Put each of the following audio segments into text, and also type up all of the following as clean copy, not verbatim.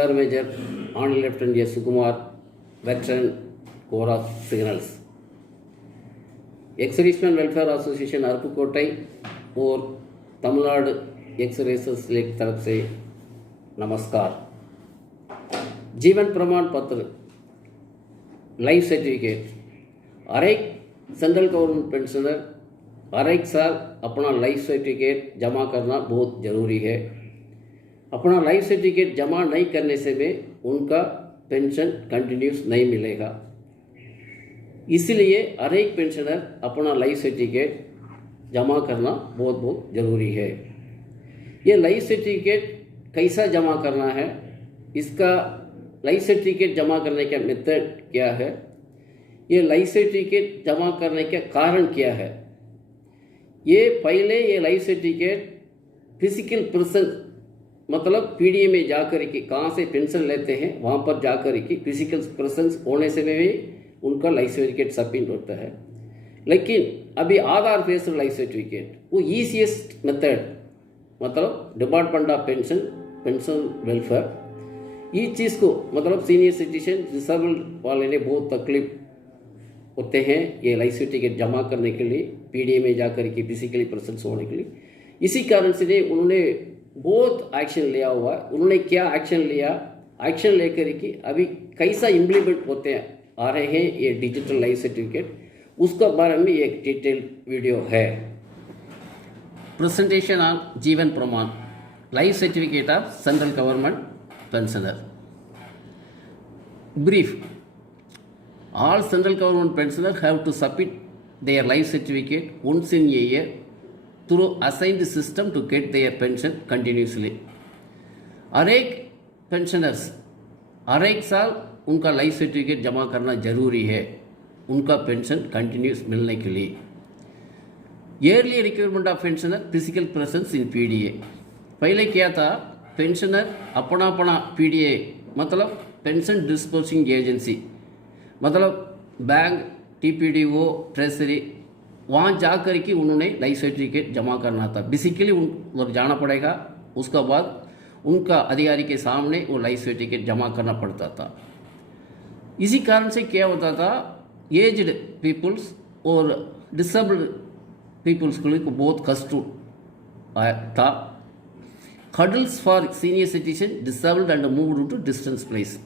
Rear Major Honorary Lieutenant S. Sukumar, Veteran Corps of Signals. Ex serviceman welfare association Aruppukottai और Tamil Nadu x-services league तरफ से नमस्कार। जीवन प्रमाण पत्र लाइफ सर्टिफिकेट हर एक सेंट्रल गवर्नमेंट पेंशनर हर एक साल अपना लाइफ सर्टिफिकेट जमा करना बहुत ज़रूरी है। अपना लाइफ सर्टिफिकेट जमा नहीं करने से में उनका पेंशन कंटिन्यूस नहीं मिलेगा। इसलिए हर एक पेंशनर अपना लाइफ सर्टिफिकेट जमा करना बहुत बहुत ज़रूरी है। ये लाइफ सर्टिफिकेट कैसा जमा करना है, इसका लाइफ सर्टिफिकेट जमा करने का मेथड क्या है, ये लाइफ सर्टिफिकेट जमा करने का कारण क्या है। ये पहले ये लाइफ सर्टिफिकेट फिजिकल पर्सन मतलब पीडीए में जाकर के कहाँ से पेंशन लेते हैं वहाँ पर जाकर के फिजिकल पर्सन होने से भी उनका लाइफ सर्टिफिकेट सबमिट होता है। लेकिन अभी आधार बेस्ड लाइफ सर्टिफिकेट वो ईजीएस्ट मेथड मतलब डिपार्टमेंट ऑफ पेंशन वेलफेयर ये चीज़ को मतलब सीनियर सिटीजन डिसेबल्ड वाले ने बहुत तकलीफ होते हैं ये लाइफ सर्टिफिकेट जमा करने के लिए पीडीए में जाकर के फिजिकली पर्सन होने के लिए। इसी कारण से उन्होंने बहुत एक्शन लिया हुआ है। उन्होंने क्या एक्शन लिया, एक्शन लेकर के अभी कैसा इम्प्लीमेंट होते हैं आ रहे हैं ये डिजिटल लाइफ सर्टिफिकेट, उसका बारे में एक डिटेल वीडियो है। प्रेजेंटेशन ऑफ जीवन प्रमाण life certificate of central government pensioner. Brief all central government pensioners have to submit their life certificate once in a year through assigned system to get their pension continuously. हर एक pensioners हर एक साल उनका life certificate जमा करना जरूरी है उनका pension continuous मिलने के लिए। Yearly requirement of pensioner physical presence in PDA. पहले क्या था, पेंशनर अपना अपना पीडीए मतलब पेंशन डिस्बर्सिंग एजेंसी मतलब बैंक, टीपीडीओ, ट्रेजरी वहाँ जा कर के उन्होंने लाइफ सर्टिफिकेट जमा करना था। बेसिकली उन जाना पड़ेगा, उसका बाद उनका अधिकारी के सामने वो लाइफ सर्टिफिकेट जमा करना पड़ता था। इसी कारण से क्या होता था, एज्ड पीपल्स और डिसेबल्ड पीपल्स को बहुत कष्ट था। Hurdles for senior citizen disabled and moved to distance place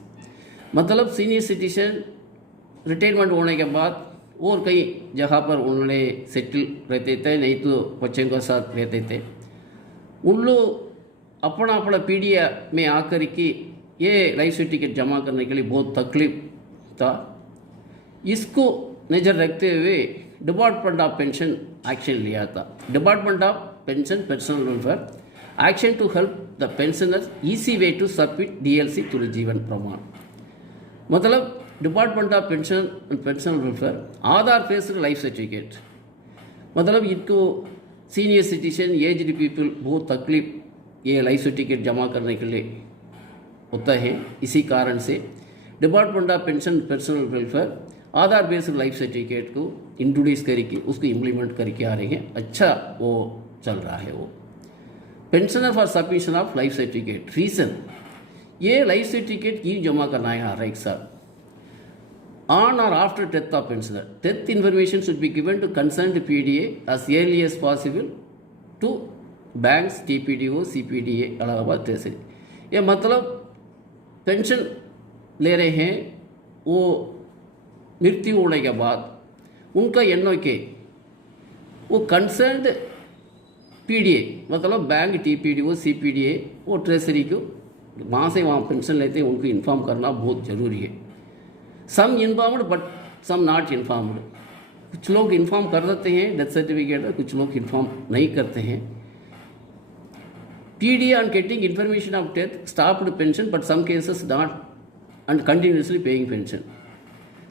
मतलब सीनियर सिटीजन रिटायरमेंट होने के बाद और कई जगह पर उन्होंने सेटल रहते थे, नहीं तो बच्चों के साथ रहते थे। उन लोग अपना अपना पीडीए में आकर के ये लाइफ सर्टिफिकेट जमा करने के लिए बहुत तकलीफ था। इसको नज़र रखते हुए डिपार्टमेंट ऑफ पेंशन एक्शन लिया था। Department of pensional welfare action to help the pensioners easy way to submit DLC through Jeevan Pramaan मतलब department of pensional welfare Aadhaar based life certificate मतलब इनको सीनियर सिटीजन एज्ड पीपल बहुत तकलीफ ये लाइफ सर्टिफिकेट जमा करने के लिए होता है। इसी कारण से department of pensional welfare Aadhaar based life certificate को इंट्रोड्यूस करके उसको इम्प्लीमेंट करके आ रहे हैं। अच्छा वो चल रहा है। वो pensioner for submission of life certificate reason ये लाइफ सर्टिफिकेट क्यों जमा करना है हर एक साल। On or after death of pensioner, death information should be given to concerned PDA as early as possible to banks, TPDO, CPDA, Allahabad treasury. ये मतलब pension ले रहे हैं वो मृत्यु होने के बाद उनका NOK वो कंसर्न्ड PDA मतलब बैंक, TPDO, CPDA वो ट्रेजरी को वहाँ से वहाँ पेंशन लेते हैं उनको इन्फॉर्म करना बहुत ज़रूरी है। Some informed but some not informed कुछ लोग इन्फॉर्म कर देते हैं डेथ सर्टिफिकेट, कुछ लोग इन्फॉर्म नहीं करते हैं। PDA on getting information of death stopped pension but some cases not and continuously paying pension.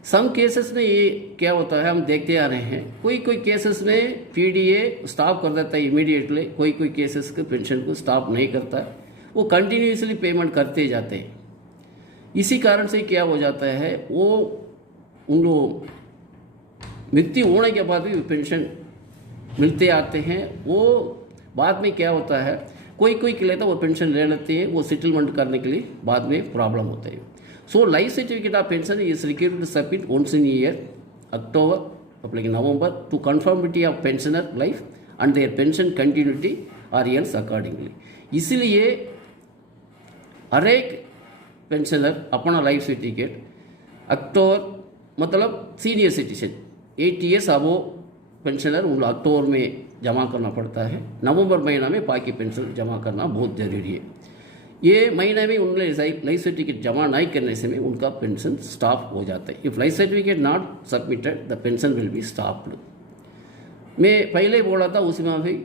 Some cases में ये क्या होता है हम देखते आ रहे हैं, कोई केसेस में पीडीए स्टॉप कर देता है इमीडिएटली, कोई केसेस के पेंशन को स्टॉप नहीं करता है, वो कंटिन्यूसली पेमेंट करते जाते हैं। इसी कारण से क्या हो जाता है वो उन लोग मृत्यु होने के बाद भी पेंशन मिलते आते हैं। वो बाद में क्या होता है कोई कोई के लिए तो वो पेंशन ले लेते हैं, वो सेटलमेंट करने के लिए बाद में प्रॉब्लम होते हैं। So life certificate of pension is required to submit once in year, October November, to conformity of pensioner life and their pension continuity और एल्स अकॉर्डिंगली। इसलिए हर एक पेंशनर अपना लाइफ सर्टिफिकेट अक्टूबर मतलब senior citizen 8 years above pensioner उन अक्टूबर में जमा करना पड़ता है, नवंबर महीना में बाकी पेंशन जमा करना बहुत ज़रूरी है। ये महीने में उन्होंने लाइफ सर्टिफिकेट जमा नहीं करने से में उनका पेंशन स्टॉप हो जाता है। If life certificate not submitted the pension will be stopped. मैं पहले बोला था उसमें भी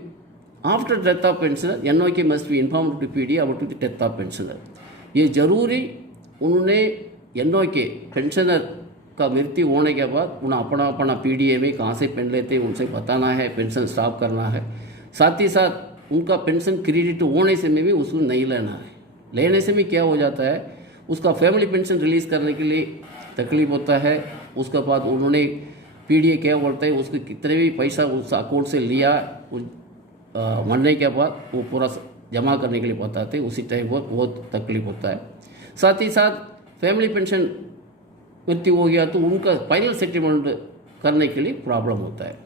after death of pensioner NOK must be informed to PD about the death of pensioner. ये जरूरी उन्होंने NOK पेंशनर का मृत्यु होने के बाद उन्हें अपना अपना PDA में कहाँ से पेन लेते हैं उनसे बताना है, पेंशन स्टॉप करना है। साथ ही साथ उनका पेंशन क्रेडिट होने से में भी उसको नहीं लेना है। लेने से भी क्या हो जाता है, उसका फैमिली पेंशन रिलीज़ करने के लिए तकलीफ होता है। उसके बाद उन्होंने PDA क्या बोलता है, उसको कितने भी पैसा उस अकाउंट से लिया मरने के बाद वो पूरा जमा करने के लिए बताते, उसी टाइम पर बहुत तकलीफ होता है। साथ ही साथ फैमिली पेंशन मृत्यु हो गया तो उनका फाइनल सेटलमेंट करने के लिए प्रॉब्लम होता है।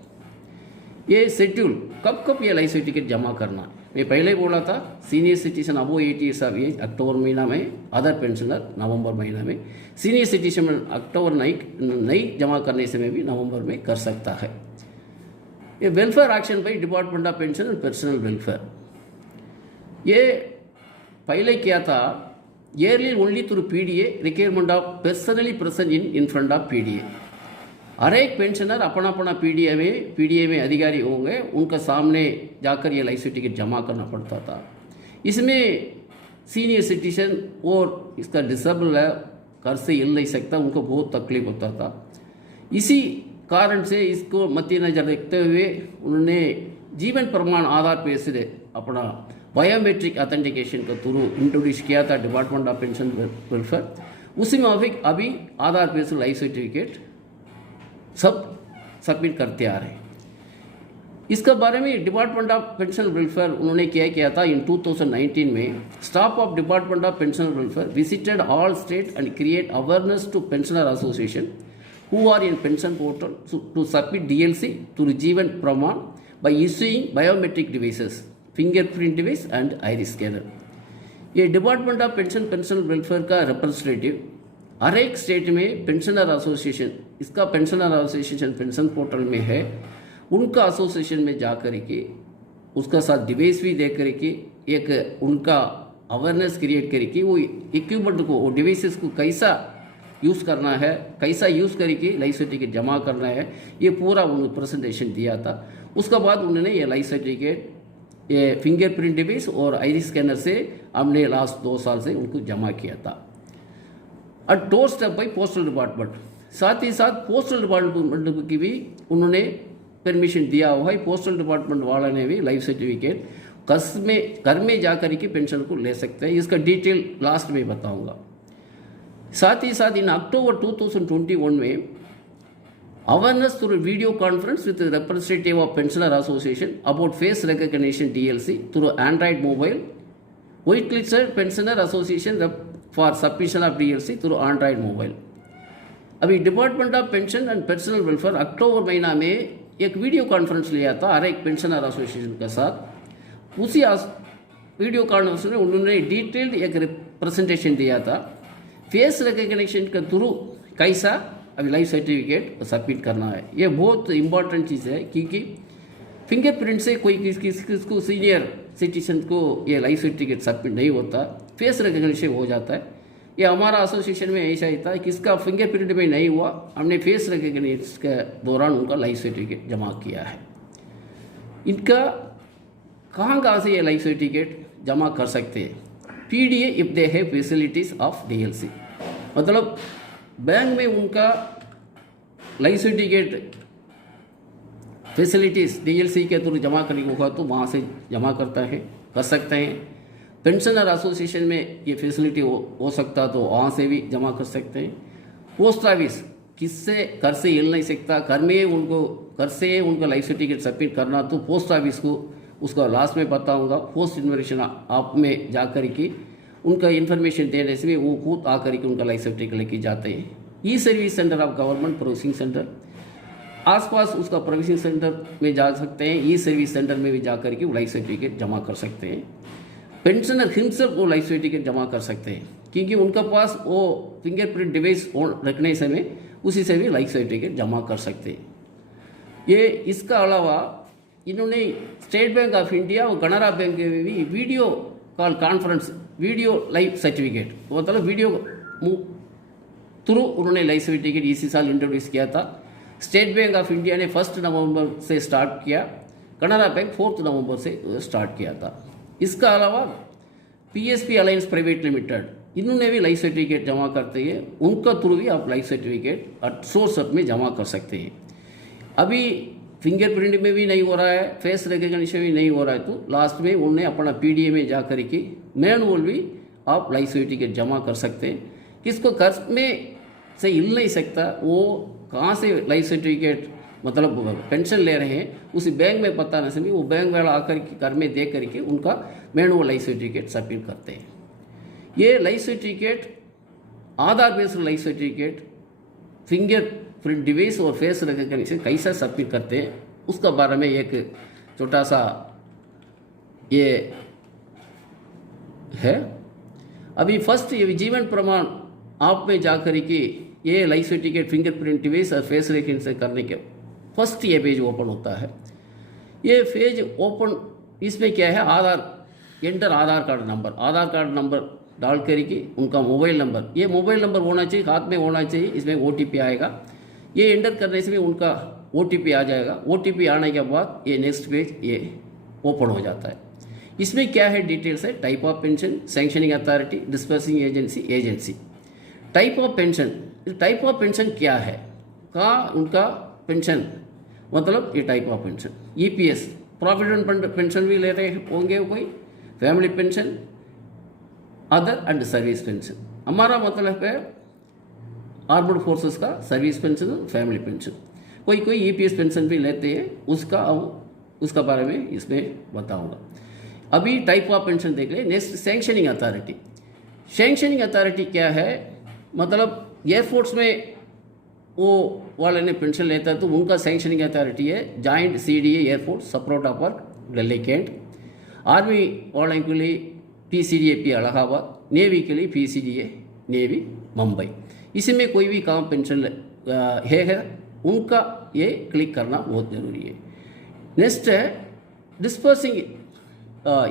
ये शेड्यूल कब कब ये लाइफ सर्टिफिकेट जमा करना, मैं पहले बोला था senior citizen above 8 years of age October महीना में, अदर पेंशनर नवंबर महीना में, सीनियर सिटीजन अक्टूबर नहीं जमा करने से में भी नवंबर में कर सकता है। ये welfare action by department of pension and personal welfare, ये पहले क्या था, yearly only through PDA, requirement of personally present in front of PDA। हर एक पेंशनर अपना अपना PDA में अधिकारी होंगे, उनका सामने जाकर ये लाइफ सर्टिफिकेट जमा करना पड़ता था। इसमें सीनियर सिटीजन और इसका डिसेबल है, घर से हिल नहीं सकता, उनको बहुत तकलीफ होता था। इसी कारण से इसको मद्देनजर रखते हुए उन्होंने जीवन प्रमाण आधार पे से अपना बायोमेट्रिक ऑथेंटिकेशन का थ्रू इंट्रोड्यूस किया था डिपार्टमेंट ऑफ पेंशन वेलफेयर। उसी में अभी आधार पे से लाइफ सर्टिफिकेट सब सबमिट करते आ रहे हैं। इसके बारे में डिपार्टमेंट ऑफ पेंशन वेलफेयर उन्होंने क्या किया था, इन 2019 में staff of department of pension welfare visited all state and create awareness to pensioner association who are in pension portal to submit DLC to जीवन प्रमाण by issuing biometric devices, fingerprint device and iris scanner। ये department of pension welfare का representative हर एक state में pensioner association, इसका pensioner association pension portal में है, उनका एसोसिएशन में जा कर के उसका साथ डिवाइस भी दे कर के एक उनका अवेयरनेस क्रिएट करके वो इक्विपमेंट को, वो डिवाइसेस को कैसा यूज़ करना है, कैसा यूज़ करके लाइफ सर्टिफिकेट जमा करना है, ये पूरा उन्होंने प्रेजेंटेशन दिया था। उसके बाद उन्होंने ये लाइफ सर्टिफिकेट ये फिंगरप्रिंट डिवाइस और आइरिस स्कैनर से हमने लास्ट 2 साल से उनको जमा किया था। और door step by postal department, साथ ही साथ पोस्टल डिपार्टमेंट की भी उन्होंने परमिशन दिया हुआ है। पोस्टल डिपार्टमेंट वाला ने भी लाइफ सर्टिफिकेट घर में जाकर के पेंशन को ले सकते हैं। इसका डिटेल लास्ट में बताऊंगा। साथ ही साथ इन अक्टूबर 2021 में awareness through video conference with representative of pensioner association about face recognition DLC through android mobile, white listed pensioner association for submission of DLC through android mobile. अभी department of pension and personal welfare October महीना में एक video conference लिया था हर एक pensioner association के साथ। उसी वीडियो कॉन्फ्रेंस में उन्होंने डिटेल्ड एक प्रेजेंटेशन दिया था फेस रिकग्निशन के थ्रू कैसा अभी लाइफ सर्टिफिकेट सबमिट करना है। ये बहुत इंपॉर्टेंट चीज़ है क्योंकि फिंगरप्रिंट से कोई किसको सीनियर सिटीजन को ये लाइफ सर्टिफिकेट सबमिट नहीं होता, फेस रिकग्निशन हो जाता है। ये हमारा एसोसिएशन में ऐसा ही था, किसका फिंगरप्रिंट में नहीं हुआ, हमने फेस रिकग्निशन के दौरान उनका लाइफ सर्टिफिकेट जमा किया है। इनका कहाँ से ये लाइफ सर्टिफिकेट जमा कर सकते हैं, PDA if they have facilities of DLC, मतलब बैंक में उनका लाइफ सर्टिफिकेट फैसिलिटीज DLC के थ्रू जमा करने होगा तो वहाँ से जमा कर सकते हैं। पेंशनर एसोसिएशन में ये फैसिलिटी हो सकता तो वहाँ से भी जमा कर सकते हैं। पोस्ट ऑफिस किससे घर से हिल नहीं सकता, घर से उनका लाइफ सर्टिफिकेट सबमिट करना तो पोस्ट ऑफिस को उसका लास्ट में बताऊंगा। पोस्ट इन्वेस्टिगेशन आप में जाकर के उनका इन्फॉर्मेशन देने से भी वो खुद आकर के उनका लाइफ सर्टिफिकेट लेके जाते हैं। E service centre of government processing centre, आसपास उसका प्रोसेसिंग सेंटर में जा सकते हैं। ई सर्विस सेंटर में भी जाकर के वो लाइफ सर्टिफिकेट जमा कर सकते हैं। पेंशनर हिमसेल्फ वो लाइफ सर्टिफिकेट जमा कर सकते हैं, क्योंकि उनका पास वो फिंगरप्रिंट डिवाइस रखने समय उसी से भी लाइफ सर्टिफिकेट जमा कर सकते हैं। ये इसका अलावा इन्होंने स्टेट बैंक ऑफ इंडिया और कनारा बैंक में भी video call conference video life certificate, मतलब वीडियो थ्रू उन्होंने लाइफ सर्टिफिकेट इसी साल इंट्रोड्यूस किया था। स्टेट बैंक ऑफ इंडिया ने 1 नवंबर से स्टार्ट किया, कनारा बैंक 4 नवंबर से स्टार्ट किया था। इसका अलावा पीएसपी अलायंस प्राइवेट लिमिटेड, इन्होंने भी लाइफ सर्टिफिकेट जमा करते हैं। उनका थ्रू भी आप लाइफ सर्टिफिकेट सोर्स अप में जमा कर सकते हैं। अभी फिंगरप्रिंट में भी नहीं हो रहा है, फेस रिकग्निशन भी नहीं हो रहा है, तो लास्ट में उन्होंने अपना पीडीए में जा करके मैनुअल भी आप लाइफ सर्टिफिकेट जमा कर सकते हैं। किसको कर्ज में से हिल नहीं सकता, वो कहाँ से लाइफ सर्टिफिकेट मतलब पेंशन ले रहे हैं उसी बैंक में पता नहीं सभी, वो बैंक वाला आकर के घर में दे करके उनका मैनुअल लाइफ सर्टिफिकेट सबमिट करते हैं। ये life certificate Aadhaar based life certificate finger print device और फेस रिकग्निशन कैसा सबमिट करते हैं उसका बारे में एक छोटा सा ये है। अभी फर्स्ट ये जीवन प्रमाण आप में जाकर के ये लाइफ सर्टिफिकेट फिंगरप्रिंट डिवाइस और फेस रिकग्निशन करने के फर्स्ट ये पेज ओपन होता है। ये पेज ओपन, इसमें क्या है, आधार एंटर आधार कार्ड नंबर डाल करके उनका मोबाइल नंबर, ये मोबाइल नंबर होना चाहिए, हाथ में होना चाहिए। इसमें ओटीपी आएगा, ये एंटर करने से भी उनका ओटीपी आ जाएगा। ओटीपी आने के बाद ये नेक्स्ट पेज ये ओपन हो जाता है। इसमें क्या है डिटेल्स है, type of pension, sanctioning authority, dispersing agency. Type of pension क्या है, कहाँ उनका पेंशन, मतलब ये type of pension EPS provident pension भी ले रहे होंगे कोई, family pension, other and service pension. हमारा मतलब है आर्म्ड फोर्सेस का सर्विस पेंशन, फैमिली पेंशन। कोई ईपीएस पेंशन भी लेते हैं, उसका बारे में इसमें बताऊंगा। अभी टाइप ऑफ पेंशन देख ले। Next sanctioning authority. Sanctioning authority क्या है, मतलब एयरफोर्स में वो वाले ने पेंशन लेता है तो उनका सैंक्शनिंग अथॉरिटी है joint CDA air force support of work Delhi cantt. Army वाले के लिए पीसीडीए इलाहाबाद, नेवी के लिए पीसीडीए नेवी मुंबई। इसमें कोई भी काम पेंशन है उनका ये क्लिक करना बहुत ज़रूरी है। नेक्स्ट है डिस्पर्सिंग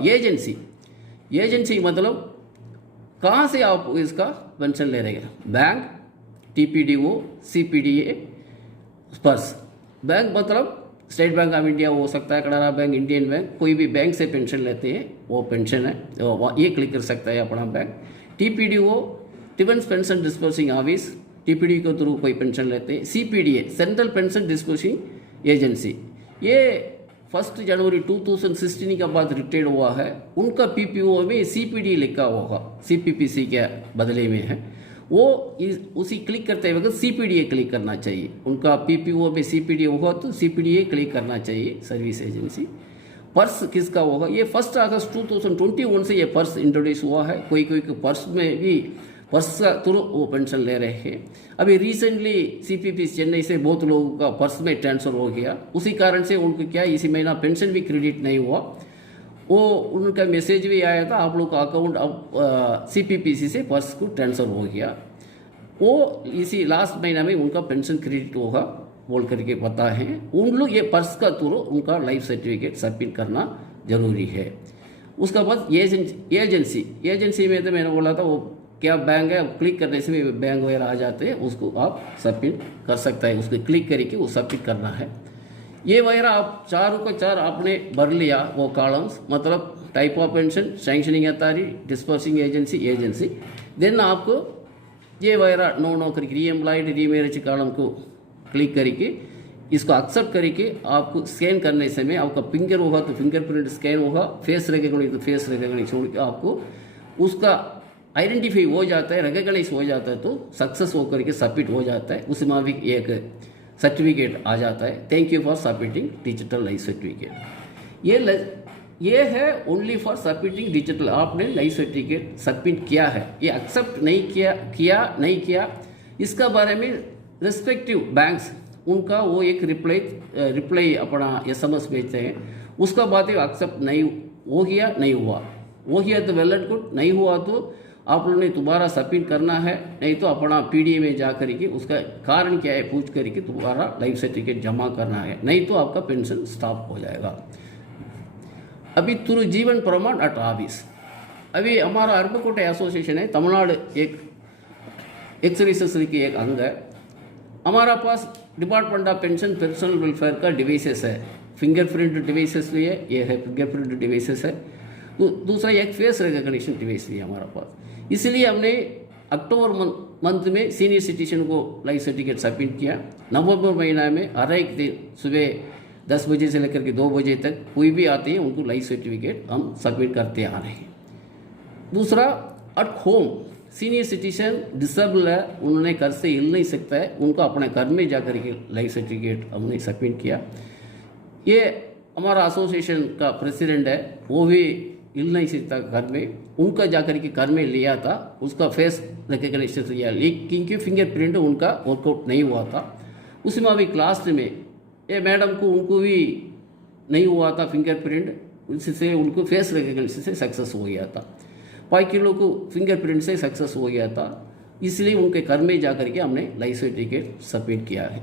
एजेंसी, मतलब कहाँ से आप इसका पेंशन ले रहे हैं, बैंक, टीपीडीओ, सीपीडीए, स्पर्श। बैंक मतलब स्टेट बैंक ऑफ इंडिया हो सकता है, कनारा बैंक, इंडियन बैंक, कोई भी बैंक से पेंशन लेते हैं वो पेंशन है, ये क्लिक कर सकता है अपना bank. TPDO defence pension dispersing office, TPD के थ्रू कोई पेंशन लेते हैं। CPDA central pension dispersing agency, ये 1 जनवरी 2016 के बाद रिटायर्ड हुआ है, उनका पीपीओ में सीपीडी लिखा होगा, सीपीपीसी के बदले में है वो, उसी क्लिक करते वक्त सीपीडीए क्लिक करना चाहिए। उनका पीपीओ में सीपीडीए होगा तो सीपीडीए क्लिक करना चाहिए, सर्विस एजेंसी। पर्स किसका होगा, ये 1 अगस्त 2021 से ये पर्स इंट्रोड्यूस हुआ है। कोई पर्स में भी पर्स का थ्रू वो पेंशन ले रहे हैं। अभी रिसेंटली सीपीपी चेन्नई से बहुत लोगों का पर्स में ट्रांसफर हो गया, उसी कारण से उनको क्या इसी महीना पेंशन भी क्रेडिट नहीं हुआ। वो उनका मैसेज भी आया था आप लोग का अकाउंट अब सीपीपीसी से पर्स को ट्रांसफर हो गया, वो इसी लास्ट महीना में उनका पेंशन क्रेडिट होगा बोल करके पता है। उन लोग ये पर्स का थ्रू उनका लाइफ सर्टिफिकेट सबमिट करना जरूरी है। उसका बाद एजेंसी में तो मैंने बोला था वो क्या बैंक है, क्लिक करने से भी बैंक वगैरह आ जाते हैं, उसको आप सबमिट कर सकता है, उसको क्लिक करके वो सबमिट करना है। ये वगैरह आप चारों का चार आपने भर लिया वो कॉलम्स, मतलब type of pension, sanctioning authority, dispersing agency, then आपको ये वगैरह नो करके रीएम्प्लॉयड रीमैरिज कॉलम को क्लिक करके इसको एक्सेप्ट करके आपको स्कैन करने समय आपका फिंगर होगा तो फिंगरप्रिंट स्कैन होगा, फेस रिकग्निशन तो फेस रिकग्निशन आपको उसका आइडेंटिफाई हो जाता है, रिकग्नाइज हो जाता है तो सक्सेस होकर के सबमिट हो जाता है, उसमें भी एक सर्टिफिकेट आ जाता है, thank you for submitting digital life certificate. ये ये है ओनली फॉर सबमिटिंग डिजिटल। आपने लाइफ सर्टिफिकेट सबमिट किया है, ये एक्सेप्ट नहीं किया इसका बारे में रिस्पेक्टिव बैंक्स उनका वो एक रिप्लाई अपना SMS भेजते हैं। उसका बाद एक्सेप्ट नहीं हो गया, नहीं हुआ, वो गया तो वेल एंड गुड, नहीं हुआ तो आप लोगों ने दोबारा सबमिट करना है, नहीं तो अपना PDA में जा करके उसका कारण क्या है पूछ करके दोबारा लाइफ सर्टिफिकेट जमा करना है, नहीं तो आपका पेंशन स्टॉप हो जाएगा। अभी थ्रू जीवन प्रमाण एट ऑफिस, अभी हमारा अरबकोटे एसोसिएशन है, तमिलनाडु एक एक्स की एक अंग है। हमारा पास department of pension personal welfare का डिवाइसेस है, फिंगरप्रिंट डिवाइसेस भी है, ये है फिंगरप्रिंट डिवाइसेस है। दूसरा एक फेस रिकग्निशन डिवाइस भी है हमारा पास। इसलिए हमने अक्टूबर मंथ में सीनियर सिटीजन को लाइफ सर्टिफिकेट सबमिट किया। नवंबर महीना में हर एक दिन सुबह 10 बजे से लेकर के 2 बजे तक कोई भी आते हैं उनको लाइफ सर्टिफिकेट हम सबमिट करते आ रहे हैं। दूसरा at home, senior citizen disable है, उन्होंने घर से हिल नहीं सकता है, उनको अपने घर में जाकर के लाइफ सर्टिफिकेट हमने सबमिट किया। ये हमारा एसोसिएशन का प्रेसिडेंट है, वो भी हिल नहीं सकता घर में, उनका जाकर के घर में लिया था, उसका फेस रिकग्निशन लिया, क्योंकि फिंगरप्रिंट उनका वर्कआउट नहीं हुआ था। उसमें अभी क्लास में ये मैडम को उनको भी नहीं हुआ था फिंगरप्रिंट, उससे उनको फेस रिकग्निशन से सक्सेस हो गया था, बाकी लोग को फिंगरप्रिंट से सक्सेस हो गया था, इसलिए उनके घर में जाकर के हमने लाइफ सर्टिफिकेट सबमिट किया है।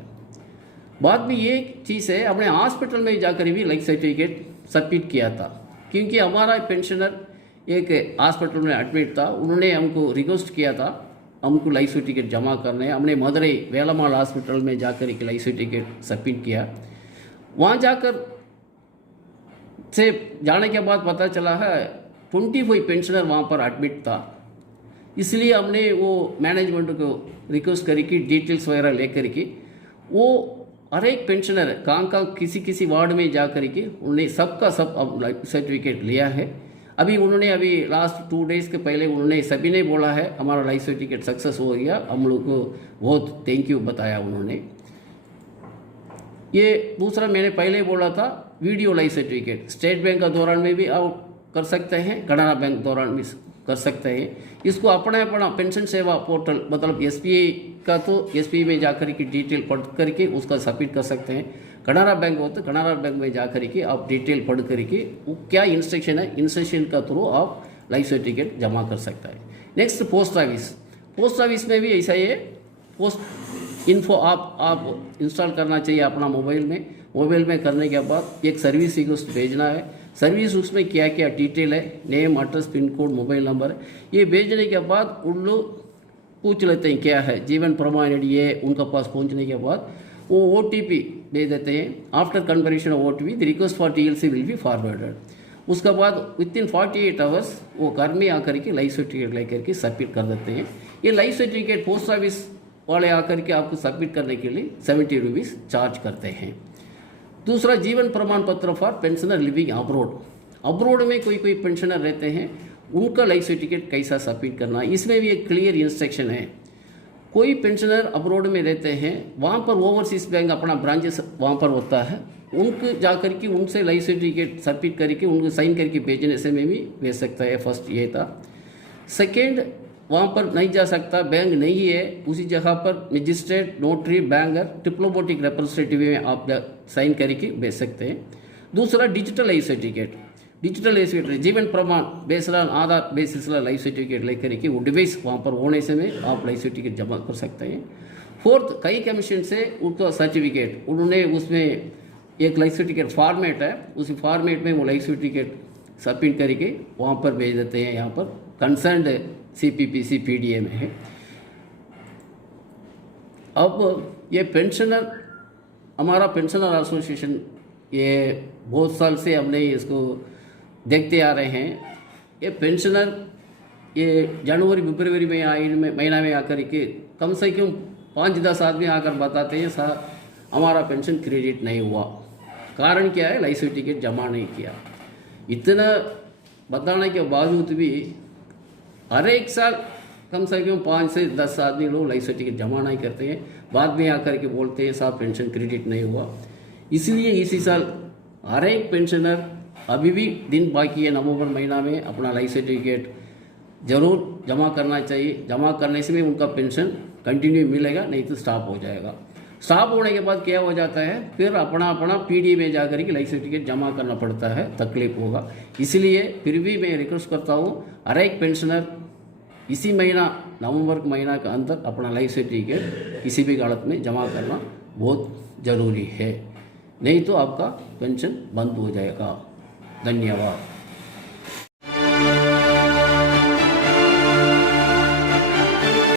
बाद में ये चीज़ है, हमने हॉस्पिटल में जाकर भी लाइफ सर्टिफिकेट सबमिट किया था, क्योंकि हमारा पेंशनर एक हॉस्पिटल में एडमिट था, उन्होंने हमको रिक्वेस्ट किया था हमको लाइफ सर्टिफिकेट जमा करने। हमने मदुरई वेलमाल हॉस्पिटल में जाकर एक लाइफ सर्टिफिकेट सबमिट किया। वहाँ जाकर से जाने के बाद पता चला है 25 पेंशनर वहाँ पर एडमिट था, इसलिए हमने वो मैनेजमेंट को रिक्वेस्ट करी कि डिटेल्स वगैरह लेकर के वो हर एक पेंशनर कहाँ किसी वार्ड में जा कर के उन्होंने सबका सब अब लाइफ सर्टिफिकेट लिया है। अभी उन्होंने अभी लास्ट 2 डेज़ के पहले उन्होंने सभी ने बोला है हमारा लाइफ सर्टिफिकेट सक्सेस हो गया, हम लोग को बहुत थैंक यू बताया उन्होंने। ये दूसरा मैंने पहले बोला था video life certificate, state bank का दौरान में भी आप कर सकते हैं, कनाडा बैंक दौरान भी कर सकते हैं। इसको अपना पेंशन सेवा पोर्टल मतलब SBI का तो SBI में जाकर के डिटेल पढ़ करके उसका सबमिट कर सकते हैं। कनाडा बैंक हो तो कनाडा बैंक में जाकर के आप डिटेल पढ़ करके वो क्या इंस्ट्रक्शन है, इंस्ट्रक्शन का थ्रू आप लाइफ सर्टिफिकेट जमा कर सकता है। नेक्स्ट पोस्ट ऑफिस में भी ऐसा ही है, पोस्ट इन्फो आप इंस्टॉल करना चाहिए अपना मोबाइल में करने के बाद एक सर्विस रिक्वेस्ट भेजना है। सर्विस उसमें क्या क्या डिटेल है, name, address, pin code, mobile number, ये भेजने के बाद उन लोग पूछ लेते हैं क्या है, जीवन प्रमाण ID है, उनका पास पहुंचने के बाद वो OTP दे देते हैं। After confirmation of OTP the request for TLC will be forwarded. उसके बाद विथिन 48 आवर्स वो घर में आकर के लाइफ सर्टिफिकेट लेकर के सबमिट कर देते हैं। ये लाइफ सर्टिफिकेट पोस्ट ऑफिस वाले आकर के आपको सबमिट करने के लिए 70 रुपीज़ चार्ज करते हैं। दूसरा जीवन प्रमाण पत्र फॉर पेंशनर लिविंग अब्रोड में कोई पेंशनर रहते हैं, उनका लाइफ सर्टिफिकेट कैसा सबमिट करना, इसमें भी एक क्लियर इंस्ट्रक्शन है। कोई पेंशनर अब्रोड में रहते हैं, वहाँ पर ओवरसीज बैंक अपना ब्रांचेस वहाँ पर होता है, उनको जाकर के उनसे लाइफ सर्टिफिकेट सबमिट करके उनको साइन करके भेजने से में भी भेज सकता है। फर्स्ट ये था। सेकेंड, वहाँ पर नहीं जा सकता, बैंक नहीं है, उसी जगह पर magistrate, notary, banker, diplomatic representative में आप साइन करके भेज सकते हैं। दूसरा डिजिटल लाइफ सर्टिफिकेट जीवन प्रमाण based on Aadhaar basis life certificate लेकर के वो डिवाइस वहाँ पर होने से में आप लाइफ सर्टिफिकेट जमा कर सकते हैं। फोर्थ, कई कमीशन से उनका सर्टिफिकेट उन्होंने उसमें एक लाइफ सर्टिफिकेट फॉर्मेट है, उसी फॉर्मेट में वो लाइफ सर्टिफिकेट सबमिट करके वहाँ पर भेज देते हैं। यहाँ पर कंसर्न CPPC PDA में है। अब ये पेंशनर, हमारा पेंशनर एसोसिएशन ये बहुत साल से हमने इसको देखते आ रहे हैं। ये पेंशनर ये जनवरी फरवरी में महीना में आकर के कम से कम 5-10 आदमी आकर बताते हैं सर हमारा पेंशन क्रेडिट नहीं हुआ, कारण क्या है, लाइफ सर्टिफिकेट जमा नहीं किया। इतना बताने के बावजूद भी हर एक साल कम से कम 5 से 10 आदमी लोग लाइफ सर्टिफिकेट जमा नहीं करते हैं, बाद में आकर के बोलते हैं साहब पेंशन क्रेडिट नहीं हुआ। इसलिए इसी साल हर एक पेंशनर अभी भी दिन बाकी है, नवंबर महीना में अपना लाइफ सर्टिफिकेट ज़रूर जमा करना चाहिए। जमा करने से भी उनका पेंशन कंटिन्यू मिलेगा, नहीं तो स्टॉप हो जाएगा। स्टॉप होने के बाद क्या हो जाता है, फिर अपना अपना पीडी में जाकर के लाइफ सर्टिफिकेट जमा करना पड़ता है, तकलीफ होगा। इसलिए फिर भी मैं रिक्वेस्ट करता हूँ, हर एक पेंशनर इसी महीना नवंबर महीना के अंदर अपना लाइफ सर्टिफिकेट किसी भी हालत में जमा करना बहुत ज़रूरी है, नहीं तो आपका पेंशन बंद हो जाएगा। धन्यवाद।